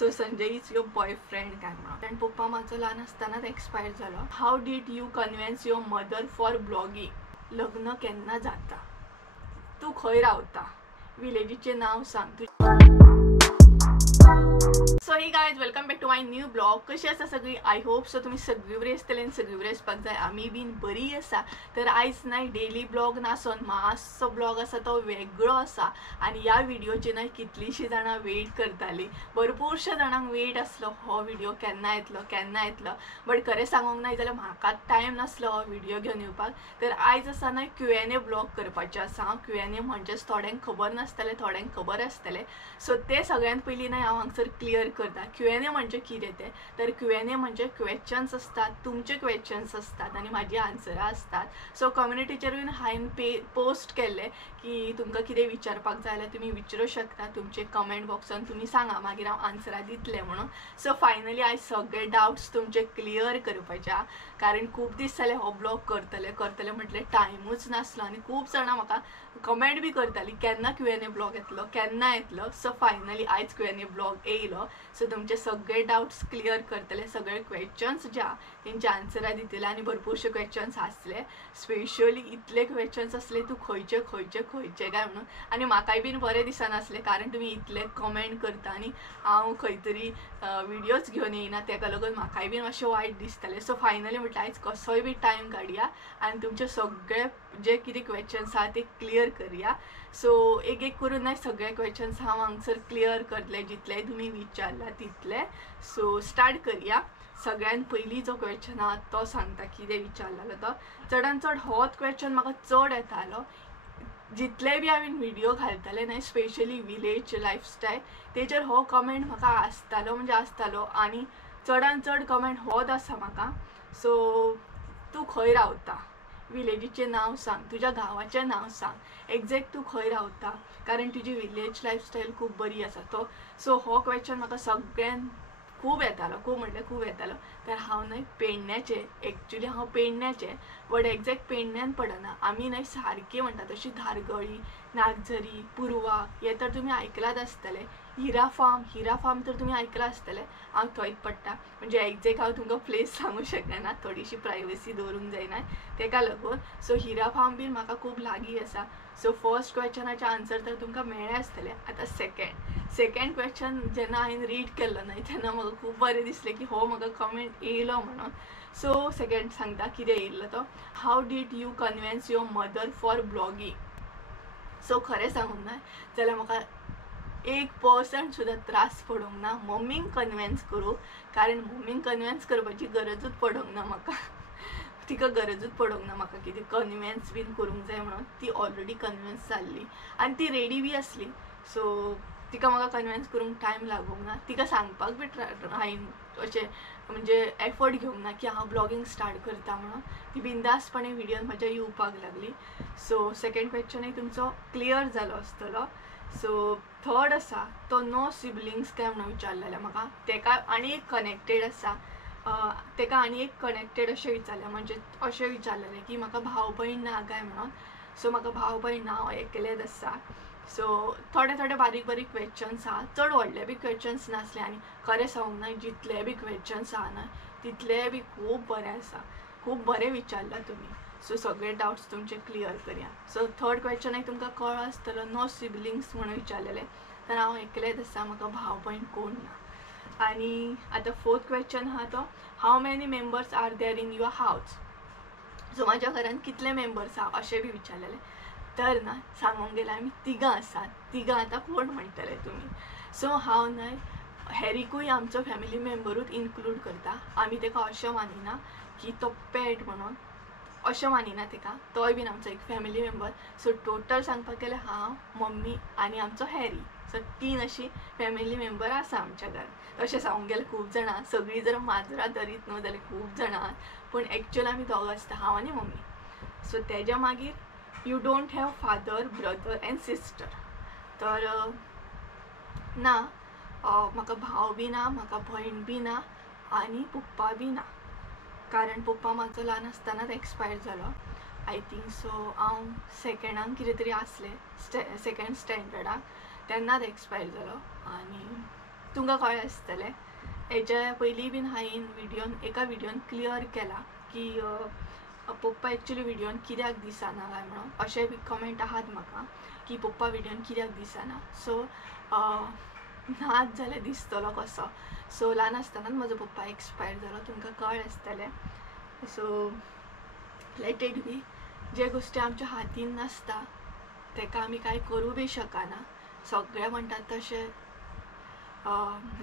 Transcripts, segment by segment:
So Sanjay is your boyfriend काय म्हणून. आणि पप्पा माझं लहान असतानाच एक्सपायर झालं. How did you convince your mother for blogging. लग्न केन्ना जाता, तू खंय रावता, विलेजीचे नाव सांग. So hi guys welcome back to my new blog. कशी आसा सगळी. आय होप सो तुम्ही सगळी बरी आसतली आनी सगळी बरी आसपाक जाय. आमी बीन बरी आसा. तर आयज नाही डेली ब्लॉग नासून मातसो ब्लॉग आसा तो वेगळो आसा. आनी ह्या व्हिडिओची न्हय कितलीशीं जाणां वेट करतालीं. भरपूरशा जाणांक वेट आसलो हो व्हिडिओ केन्ना येतलो. बट खरें सांगूंक नाय जाल्यार म्हाका टायम नासलो हो व्हिडिओ घेवन येवपाक. तर आयज आसा न्हय Q&A ब्लॉग करपाचें आसा. Q&A म्हणजेच थोड्यांक खबर नासतलें, थोड्यांक खबर आसतलें. सो ते सगळ्यांत पयलीं न्हय हांव हांगसर क्लियर करता. Q&A म्हणजे कितें तें. तर Q&A म्हणजे क्वेश्चन्स असतात, तुमचे क्वेश्चन्स असतात आणि माझी आन्सरां असतात. सो कम्युनिटीचेरूय हांवें पोस्ट केल्ले की तुमकां कितें विचारपाक जाय जाल्यार तुमी विचारूं शकता. तुमचे कमेंट बॉक्सान तुमी सांगा, मागीर हांव आन्सरां दितलें म्हणून. सो फायनली आयज सगळे डाउट्स तुमचे क्लियर करपाचे, कारण खूब दीस जाले हो ब्लॉग करतले म्हटलें टायमूच नासलो. आनी खूब जाणां म्हाका कमेंट बी करतालीं केन्ना Q&A ब्लॉग येतलो. सो फायनली आयज Q&A ब्लॉग येयलो. सो तुमचे सगळे डाउट्स क्लियर करतले. सगळे क्वेश्चन्स जे तेंचे आन्सरां दितले. आनी भरपूरशे क्वेश्चन्स आसले. स्पेशली इतले क्वेश्चन्स आसले तूं खंयचे काय म्हणून. आनी म्हाकाय बीन बरें दिसनासलें, कारण तुमी इतले कमेंट करता आनी हांव खंय तरी व्हिडिओज घेवन येयना, तेका लागून म्हाकाय बीन मातशें वायट दिसतालें. सो फायनली म्हटलें आयज कसोय बी टायम काडया आनी तुमचे सगळे जे कितें क्वेश्चन्स आहा ते क्लियर करया. सो एक एक करून ना सगळे क्वेश्चन्स हांव हांगसर क्लियर करतले, जितले तुमी विचारला तितले. सो स्टार्ट करया. सगळ्यात पयली जो क्वेश्चन आहा तो सांगता कितें विचारलेलो तो. चडान चड होच क्वेश्चन म्हाका चड येतालो. जितले बी हांवें व्हिडिओ घालताले न्हय, स्पेशली विलेज लायफस्टायल, तेचेर हो कमेंट म्हाका आसतालो आनी चडान चड कमेंट होच आसा म्हाका. सो तूं खंय रावता, विलेजीचें नांव सांग, तुज्या गांवाचें नांव सांग, एक्झॅक्ट तूं खंय रावता, कारण तुजी विलेज लायफस्टायल खूब बरी आसा तो. सो हो क्वेश्चन म्हाका सगळ्यान खूब येतालो. तर हांव न्हय पेडण्याचें, एक्चुली हांव पेडण्याचें, बट एक्झॅक्ट पेडण्यान पडना. आमी न्हय सारकी म्हणटा तशी धारगळी, नागझरी, पुरवा हे तर तुमी आयकलात आसतले. हिरा फार्म तर तुमी आयकला आसतले. हांव थंयच पडटा. म्हणजे एक्झॅक्ट हांव तुमकां प्लेस सांगूंक शकना, थोडीशी प्रायवसी दवरूंक जायना तेका लागून. सो हिरा फार्म बीन म्हाका खूब लागीं आसा. सो फर्स्ट क्वेश्चनाचें आन्सर तर तुमकां मेळ्ळें आसतलें. आतां सेकंड क्वेश्चन जेन्ना हांवें रीड केल्लो न्हय तेन्ना म्हाका खूब बरें दिसलें की हो म्हाका कमेंट येयलो म्हणून. सो सेकंड सांगता कितें येयल्लो तो. How did you convince your mother for blogging. So खरें सांगूंक ना जाल्यार म्हाका 1% सुद्दां त्रास पडूंक ना मम्मींक कन्विन्स करूं, कारण मम्मींक कन्विन्स करपाची गरजूच पडूंक ना म्हाका. तिका गरजूच पडूंक ना म्हाका कितें कन्विन्स बीन करूंक जाय म्हणून. ती ऑलरेडी कन्विन्स जाल्ली आनी ती रेडी बी आसली. सो तिका म्हाका कन्विन्स करूंक टायम लागूंक ना. तिका सांगपाक बी हांवें अशें म्हणजे एफर्ट घेवंक ना की हांव ब्लॉगिंग स्टार्ट करता म्हणून. ती बिंदासपणे व्हिडिओन म्हज्या येवपाक लागली. सो सेकंड क्वेश्चनूय तुमचो क्लियर जालो आसतलो. सो थर्ड आसा तो नो सिबलिंग्स काय म्हणून विचारलेलें म्हाका. तेका आनी एक कनेक्टेड आसा. तेका आनी एक कनेक्टेड अशें विचारलें, म्हणजे अशें विचारलेलें की म्हाका भाव भयण ना काय म्हणून. सो म्हाका भाव भयण ना, हांव एकलेंच आसा. सो थोडे बारीक क्वेश्चन्स आहा. चड व्हडले बी क्वेश्चन्स नासले. आनी खरें सांगूंक ना जितले बी क्वेश्चन्स आहा ना तितले बी खूब बरें आसा. खूब बरें विचारला तुमी. सो सगळे डाउट्स तुमचे क्लियर करया. सो थर्ड क्वेश्चन तुमकां कळ्ळो आसतलो. नो सिबलिंग्स म्हणून विचारलेलें. तर हांव एकलेंच आसा, म्हाका भाव भयण कोण ना. आनी आतां फोर्थ क्वेश्चन आहा तो. How many members are there in your house. So म्हाज्या घरान कितले मेंबर्स आहा अशें बी विचारलेलें. तर ना सांगूंक गेल्यार आमी तिगां आसात. तिगां आतां कोण म्हणटले तुमी. सो हांव न्हय हेरीकूय आमचो फॅमिली मेंबरूच इन्क्लूड करता. आमी तेका अशें मानिना की तो पेट म्हणून, अशें मानिना तेका. तोय बीन आमचो एक फॅमिली मेंबर. सो टोटल सांगपाक गेल्यार हांव, मम्मी आनी आमचो हॅरी. सो 3 अशी फॅमिली मेंबर आसा आमच्या घरान. अशें सांगूंक गेल्यार खूब जाणां, सगळीं जर माजरां धरीत न्हू जाल्यार खूब जाणां, पूण एक्चुअल आमी दोगां आसता, हांव आनी मम्मी. सो तेज्या मागीर you don't have father, brother end sister. तर ना, म्हाका भाव बी ना, म्हाका भयण बी ना आनी पप्पा बी ना. कारण पप्पा म्हाजो ल्हान आसतनाच एक्सपायर जालो. आय थिंक सो हांव सेकंडाक कितें तरी आसलें, सेकंड स्टँडर्डाक, तेन्नाच एक्सपायर जालो. आनी तुमकां कळ्ळें आसतलें हेच्या पयलीं बीन हांवें एका विडियोन क्लियर केला की पप्पा एक्चुली विडियोन कित्याक दिसना काय म्हणून अशें बी कमेंट आहात म्हाका की पप्पा विडियोन कित्याक दिसना. सो नाच जाल्यार दिसतलो कसो. सो ल्हान आसतनाच म्हजो पप्पा एक्सपायर जालो, तुमकां कळ्ळें आसतलें. So let it be. जे गोश्टी आमच्या हातीन नासता तेका आमी कांय करूं बी शकना. सगळे म्हणटात तशें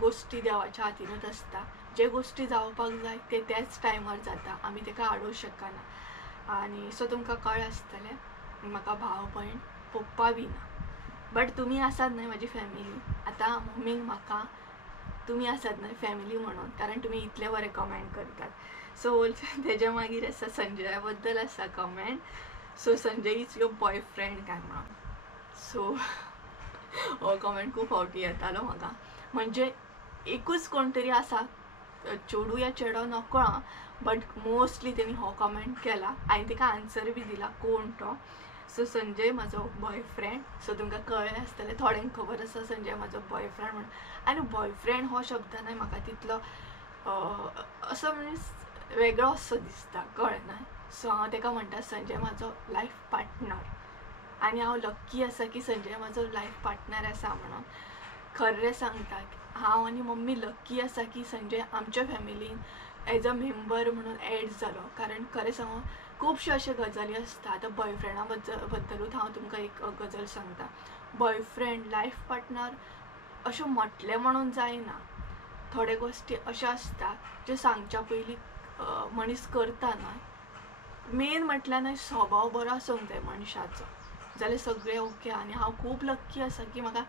गोश्टी देवाच्या हातीनूच आसता. जे गोश्टी जावपाक जाय ते त्याच टायमार जाता, आमी तेका आडोवंक शकना. आनी सो तुमकां कळ्ळें आसतलें म्हाका भाव भयण पप्पा बी ना. बट तुमी आसात न्हय म्हाजी फॅमिली. आतां मम्मीक म्हाका तुमी आसात न्हय फॅमिली म्हणून, कारण तुमी इतले बरे कमेंट करतात. सो तेज्या मागीर आसा संजया बद्दल आसा comment. So Sanjay is your boyfriend काय म्हणून. सो हो कमेंट खूब फावटी येतालो म्हाका. म्हणजे एकूच कोण तरी आसा चेडू या चेडो नकळो, बट मोस्टली तेणी हो कमेंट केला. हांवें ताका आन्सर बी दिला कोण तो. सो संजय म्हाजो बॉयफ्रेंड. सो तुमकां कळ्ळें आसतलें, थोड्यांक खबर आसा संजय म्हाजो बॉयफ्रेंड म्हणून. आनी बॉयफ्रेंड हो शब्द न्हय म्हाका तितलो असो म्हणजे वेगळो असो दिसता, कळ्ळें न्हय. सो हांव ताका म्हणटा संजय म्हाजो लायफ पार्टनर. आनी हांव लक्की आसा की संजय म्हाजो लायफ पार्टनर आसा म्हणून. खरें सांगता हांव आनी मम्मी लक्की आसा की संजय आमच्या फॅमिलीन एज अ मेंबर म्हणून एड जालो. कारण खरें सांगू खुबशे अशे गजाली आसता. आतां बॉयफ्रेंडा बद्दलूच हांव तुमकां एक गजाल सांगता. बॉयफ्रेंड लायफ पार्टनर अशें म्हटलें म्हणून जायना. थोडे गोश्टी अशें आसता जे सांगच्या पयलीं मनीस करता न्हय. मेन म्हटल्यार न्हय स्वभाव बरो आसूंक जाय मनशाचो, जाल्यार सगळें ओके. आनी हांव खूब लक्की आसा की म्हाका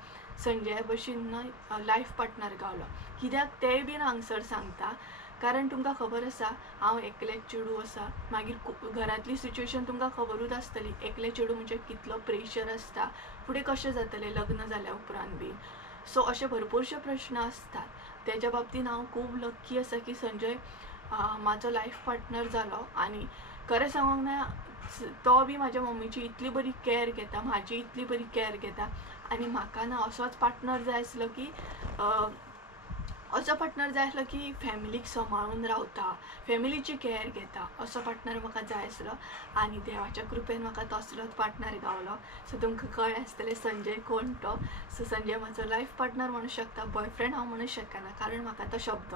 संजया भशेन न्हय लायफ पार्टनर गावलो. कित्याक तेंय बीन हांगसर सांगता कारण तुमकां खबर आसा हांव एकलें चेडूं आसा. मागीर घरांतली सिच्युएशन तुमकां खबरूच आसतली. एकलें चेडूं म्हणजे कितलो प्रेशर आसता, फुडें कशें जातलें लग्न जाल्या उपरांत बीन. सो अशे भरपूरशे प्रश्न आसतात. तेज्या बाबतींत हांव खूब लक्की आसा की संजय म्हाजो लायफ पार्टनर जालो. आनी खरें सांगूंक ना तो बी म्हाज्या मम्मीची इतली बरी कॅर घेता, म्हाजी इतली बरी कॅर घेता. आनी म्हाका ना असोच पार्टनर जाय आसलो की असो पार्टनर जाय आसलो की फॅमिलीक सांबाळून रावता, फॅमिलीची कॅर घेता. असो पार्टनर म्हाका जाय आसलो. आनी देवाच्या कृपेन म्हाका तसलोच पार्टनर गावलो. सो तुमकां कळ्ळें आसतलें संजय कोण तो. सो संजय म्हाजो लायफ पार्टनर म्हणूं शकता, बॉयफ्रेंड हांव म्हणूं शकना कारण म्हाका तो शब्द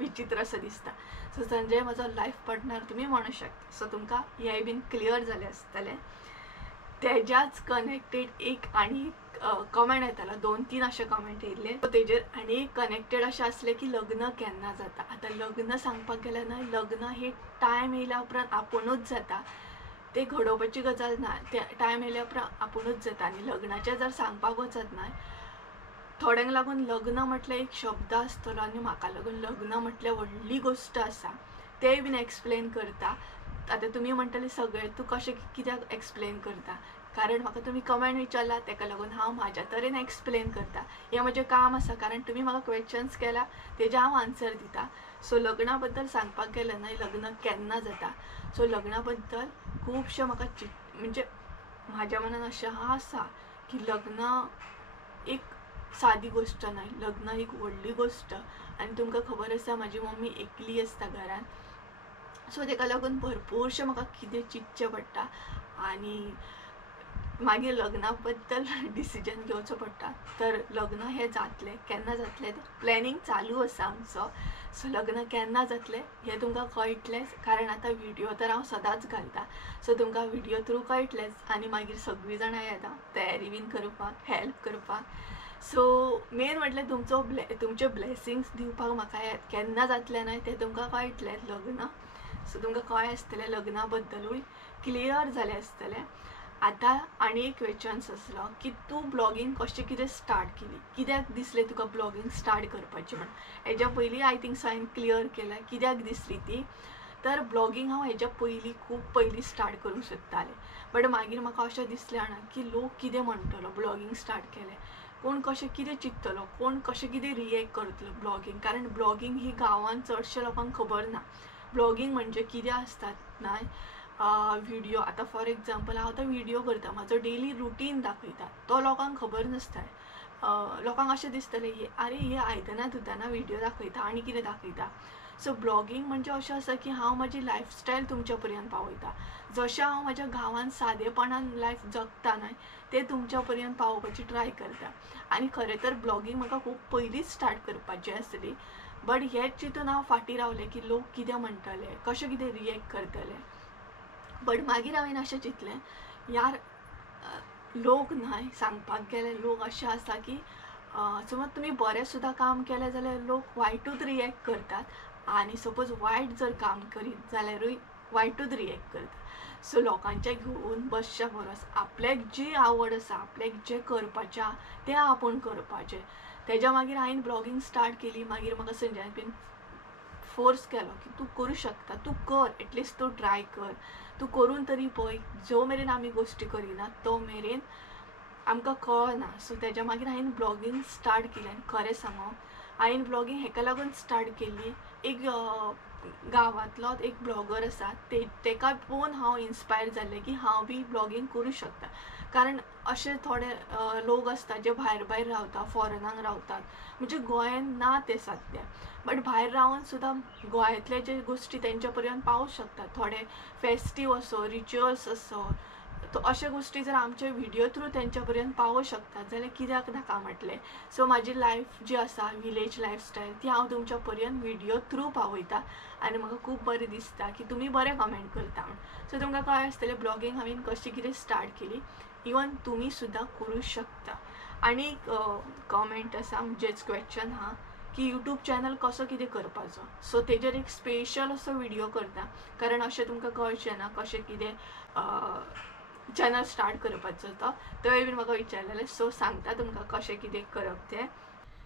विचित्र असो दिसता. सो संजय म्हाजो लायफ पार्टनर तुमी म्हणूं शकता. सो तुमकां हेंय बीन क्लियर जालें आसतलें. तेज्याच कनेक्टेड एक आनी कमेंट येतालो, 2-3 अशे कमेंट येयल्ले. तेजेर आनी एक कनेक्टेड अशें आसलें की लग्न केन्ना जाता. आतां लग्न सांगपाक गेल्यार न्हय लग्न हे टायम येयल्या उपरांत आपुणूच जाता. ते घडोवपाची गजाल ना. ते टायम येयल्या उपरांत आपुणूच जाता. आनी लग्नाचें जर सांगपाक वचत न्हय थोड्यांक लागून लग्न म्हटल्यार एक शब्द आसतलो आनी म्हाका लागून लग्न म्हटल्यार व्हडली गोश्ट आसा. तेंय बीन एक्सप्लेन करता. आतां तुमी म्हणटले सगळे तूं कशें कित्याक एक्सप्लेन करता. कारण म्हाका तुमी कमेंट विचारला तेका लागून हांव म्हाज्या तरेन एक्सप्लेन करता. हें म्हजें काम आसा कारण तुमी म्हाका क्वेश्चन्स केला तेजे हांव आन्सर दिता. सो लग्ना बद्दल सांगपाक गेलें न्हय लग्न केन्ना जाता. सो लग्ना बद्दल खुबशें म्हाका म्हणजे म्हाज्या मनान अशें आसा की लग्न एक सादी गोश्ट न्हय. लग्न एक व्हडली गोश्ट. आनी तुमकां खबर आसा म्हाजी मम्मी एकली आसता घरान. सो तेका लागून भरपूरशें म्हाका कितें चिंतचें पडटा. आनी मागीर लग्ना बद्दल डिसिजन घेवचो पडटा. तर लग्न हें जातलें केन्ना जातलें तें प्लॅनिंग चालू आसा आमचो. सो लग्न केन्ना जातलें हें तुमकां कळटलेंच कारण आतां व्हिडियो तर हांव सदांच घालता. सो तुमकां व्हिडियो थ्रू कळटलेंच. आनी मागीर सगळीं जाणां येता तयारी बीन करपाक, हेल्प करपाक. सो मेन म्हटल्यार तुमचे ब्लेसिंग्स दिवपाक म्हाका येत. केन्ना जातलें न्हय तें तुमकां कळटलें लग्न. सो तुमकां कळ्ळें आसतलें लग्ना बद्दलूय क्लियर जालें आसतलें. आतां आनी एक क्वेश्चन्स आसलो की तूं ब्लॉगींग कशें कितें स्टार्ट केली, कित्याक दिसलें तुका ब्लॉगींग स्टार्ट करपाचें म्हणून. हेज्या पयलीं आय थिंक सो हांवें क्लियर केलां कित्याक दिसली ती. तर ब्लॉगींग हांव हेज्या पयलीं खूब पयलीं स्टार्ट करूंक सोदतालें. बट मागीर म्हाका अशें दिसलें जाणा की लोक कितें म्हणटलो ब्लॉगींग स्टार्ट केलें, कोण कशें कितें चिंततलो, कोण कशें कितें रिएक्ट करतलो ब्लॉगींग. कारण ब्लॉगींग ही गांवांत चडशे लोकांक खबर ना. ब्लॉगींग म्हणजे कितें आसतात न्हय व्हिडियो. आतां फॉर एग्जाम्पल हांव आतां व्हिडियो करता, म्हाजो डेली रुटीन दाखयता, तो लोकांक खबर नासता. लोकांक अशें दिसतलें अरे हे आयदनां धुताना व्हिडिओ दाखयता आनी कितें दाखयता. सो ब्लॉगिंग म्हणजे अशें आसा की हांव म्हाजी लायफस्टायल तुमच्या पर्यंत पावयता. जशें हांव म्हाज्या गांवांत सादेपणान लायफ जगता न्हय तें तुमच्या पर्यंत पावोवपाची ट्राय करता. आनी खरें तर ब्लॉगिंग म्हाका खूब पयलींच स्टार्ट करपाची आसली, बट हेच चिंतून हांव फाटीं रावलें की लोक कितें म्हणटले, कशें कितें रिएक्ट करतले. बट मागीर हांवें अशें चिंतलें यार लोक न्हय सांगपाक गेले लोक अशें आसा की समज तुमी बरें सुद्दां काम केलें जाल्यार लोक वायटूच रिएक्ट करतात, आनी सपोज वायट जर काम करीत जाल्यारूय वायटूच रिएक्ट करतात. सो लोकांचें घेवन बसच्या परस आपल्याक जी आवड आसा, आपल्याक जें करपाचें तें आपूण करपाचें. तेज्या मागीर हांवें ब्लॉगिंग स्टार्ट केली. मागीर म्हाका संजयान बीन फोर्स केलो की तूं करूं शकता, तूं कर, एटलिस्ट तूं ट्राय कर, तूं करून तरी पळय. जो मेरेन आमी गोश्टी करिनात तो मेरेन आमकां कळना. सो तेज्या मागीर हांवें ब्लॉगिंग स्टार्ट केलें. आनी खरें सांगो हांवें ब्लॉगिंग हेका लागून स्टार्ट केल्ली, एक गांवांतलोच एक ब्लॉगर आसा तेका पळोवन हांव इन्स्पायर जाल्लें की हांव बी ब्लॉगिंग करूं शकता. कारण अशे थोडे लोक आसता जे भायर भायर रावता, फॉरेनाक रावतात, म्हणजे गोंयान ना ते सद्या, बट भायर रावन सुद्दां गोंयांतले जे गोश्टी तेंच्या पर्यंत पावूंक शकतात. थोडे फेस्टीव असो, रिच्युअल्स असो, तो अशे गोश्टी जर आमचे व्हिडिओ थ्रू तेंच्या पर्यंत पावूंक शकतात जाल्यार कित्याक नाका म्हटलें. सो म्हाजी लायफ जी आसा विलेज लायफस्टायल ती हांव तुमच्या पर्यंत व्हिडिओ थ्रू पावयता. आनी म्हाका खूब बरें दिसता की तुमी बरें कमेंट करता म्हण. सो तुमकां कळ्ळें आसतलें ब्लॉगिंग हांवें कशी कितें स्टार्ट केली. इवन तुमी सुद्दां करूं शकता. आनी कमेंट आसा म्हणजेच क्वेश्चन आहा की यूट्यूब चॅनल कसो कितें करपाचो. सो तेजेर एक स्पेशल असो व्हिडिओ करता, कारण अशें तुमकां कळचें ना कशें कितें चॅनल स्टार्ट करपाचो तोय बीन म्हाका विचारलेलें. सो सांगता तुमकां कशें कितें करप तें.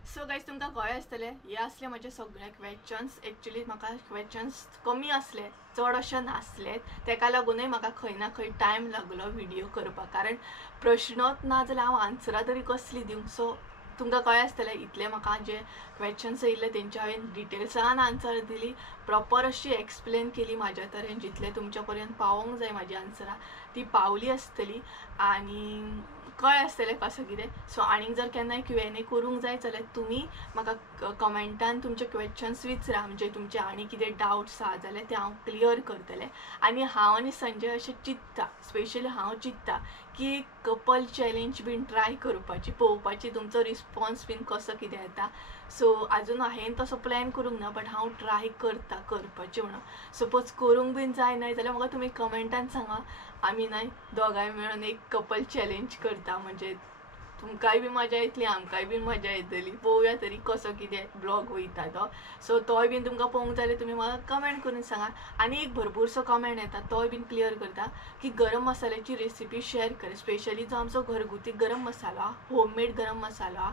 सो गायज तुमकां कळ्ळें आसतलें हे आसले म्हजे सगळे क्वेश्चन्स. एक्चुली म्हाका क्वेश्चन्स कमी आसले, चड अशे नासले, तेका लागूनय म्हाका खंय ना खंय टायम लागलो व्हिडिओ करपाक. कारण प्रश्नच ना जाल्यार हांव आन्सरां तरी कसली दिवंक. सो तुमकां कळ्ळें आसतलें इतले म्हाका जे क्वेश्चन्स येयल्ले तेंचे हांवें डिटेल्सान आन्सर दिली, प्रॉपर अशी एक्सप्लेन केली म्हाज्या तरेन, जितले तुमच्या पर्यंत पावोंक जाय म्हाजी आन्सरां ती पावली आसतली. आनी कळ्ळें आसतलें कशें कितें. सो आनीक जर केन्नाय Q&A करूंक जाय जाल्यार तुमी म्हाका कमेंटान तुमचे क्वेश्चन्स विचारा, म्हणजे तुमचे आनी कितें डावट्स आसा जाल्यार ते हांव क्लियर करतलें. आनी हांव आनी संजय अशें चिंत्ता, स्पेशली हांव चिंत्ता की कपल चॅलेंज बीन ट्राय करपाची, पळोवपाची तुमचो रिस्पॉन्स बीन कसो कितें येता. सो आजून हांवें तसो प्लॅन करूंक ना, बट हांव ट्राय करता करपाचें म्हणून. सपोज करूंक बीन जाय न्हय जाल्यार म्हाका तुमी कमेंटान सांगा, आमी न्हय दोगांय मेळून एक कपल चॅलेंज करता. म्हणजे तुमकांय बी मजा येतली, आमकांय बीन मजा येतली. पळोवया तरी कसो कितें ब्लॉग वयता तो. सो तोय बीन तुमकां पळोवंक जाय जाल्यार तुमी म्हाका कमेंट करून सांगा. आनी एक भरपूरसो कमेंट येता तोय बीन क्लियर करता की गरम मसाल्याची रेसिपी शेअर कर. स्पेशली जो आमचो घरगुती गरम मसालो, होममेड गरम मसालो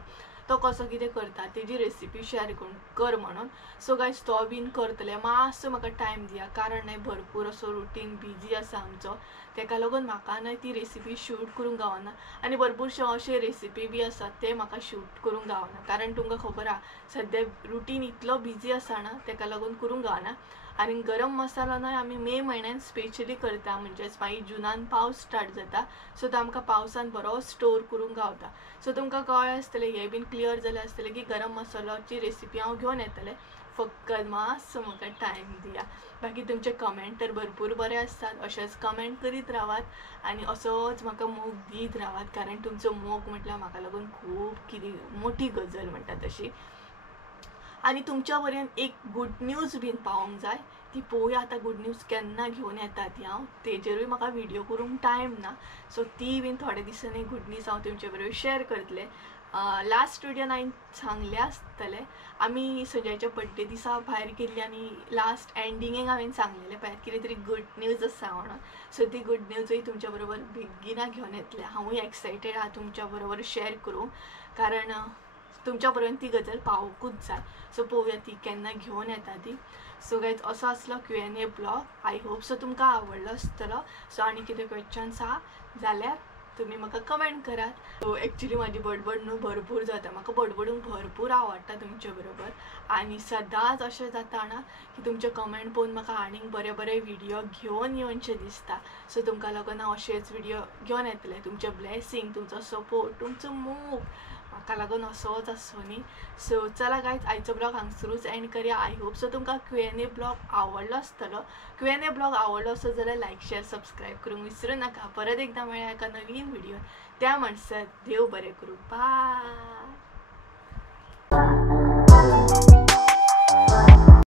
तो कसो कितें करता तेजी रेसिपी शेअर कर म्हणून. सो गायज तो बीन करतले. मातसो म्हाका टायम दिया, कारण न्हय भरपूर असो रुटीन बिजी आसा आमचो, तेका लागून म्हाका न्हय ती रेसिपी शूट करूंक गावना. आनी भरपूरशे अशे रेसिपी बी आसात ते म्हाका शूट करूंक गावना, कारण तुमकां खबर आहा सद्या रुटीन इतलो बिजी आसा ना, तेका लागून करूंक गावना. आनी गरम मसालो न्हय आमी मे म्हयन्यान स्पेशली करता, म्हणजेच मागीर जुनान पावस स्टार्ट जाता. सो तो आमकां पावसान बरो स्टोर करूंक गावता. सो तुमकां कळ्ळें आसतलें, हें बीन क्लियर जालें आसतलें की गरम मसाल्याची रेसिपी हांव घेवन येतलें. फकत मातसो म्हाका टायम दिया. बाकी तुमचे कमेंट तर भरपूर बरे आसतात, अशेंच कमेंट करीत रावात आनी असोच म्हाका मोग दीत रावात, कारण तुमचो मोग म्हटल्यार म्हाका लागून खूब कितें मोठी गजाल म्हणटा तशी. आनी तुमच्या पर्यंत एक गूड न्यूज बीन पावोंक जाय, ती पळोवया आतां गूड न्यूज केन्ना घेवन येता ती. हांव तेजेरूय म्हाका व्हिडिओ करूंक टायम ना. सो ती बीन थोड्या दिसांनी गूड न्यूज हांव तुमचे बरोबर शेअर करतलें. लास्ट व्हिडिओन हांवें सांगलें आसतलें आमी संजयाच्या बर्थडे दिसा भायर गेल्ली, आनी लास्ट एंडिंगेक हांवें सांगलेलें भायर कितें तरी गूड न्यूज आसा म्हणून. सो ती गूड न्यूजूय तुमच्या बरोबर बेगिना घेवन येतलें. हांवूय एक्सायटेड आहा तुमच्या बरोबर शेअर करूंक, कारण तुमच्या पर्यंत ती गजाल पावोंकूच जाय. सो पळोवया ती केन्ना घेवन येता ती. सो गायज असो आसलो Q&A blog. I hope so तुमकां आवडलो आसतलो. सो आनी कितें क्वेश्चन्स आहा जाल्यार तुमी म्हाका कमेंट करात. सो एक्चुली म्हाजी बडबड न्हू भरपूर जाता, म्हाका बडबडूंक भरपूर आवडटा तुमच्या बरोबर. आनी सदांच अशें जाता ना की तुमचे कमेंट पळोवन म्हाका आनीक बरे बरे व्हिडिओ घेवन येवनशें दिसता. सो तुमकां लागून हांव अशेच व्हिडिओ घेवन येतलें. तुमचें ब्लेसिंग, तुमचो सपोर्ट, तुमचो मोग म्हाका ताका लागून असोच आसो न्ही. सो चला गायज आयचो ब्लॉग हांगसरूच एंड करया. आय होप सो तुमकां Q&A ब्लॉग आवडलो आसतलो. Q&A ब्लॉग आवडलो असो जाल्यार लायक शेअर सबस्क्राईब करूंक विसरू नका. परत एकदा मेळया एका नवीन व्हिडिओ. त्या म्हणसर देव बरें करूं. बाय.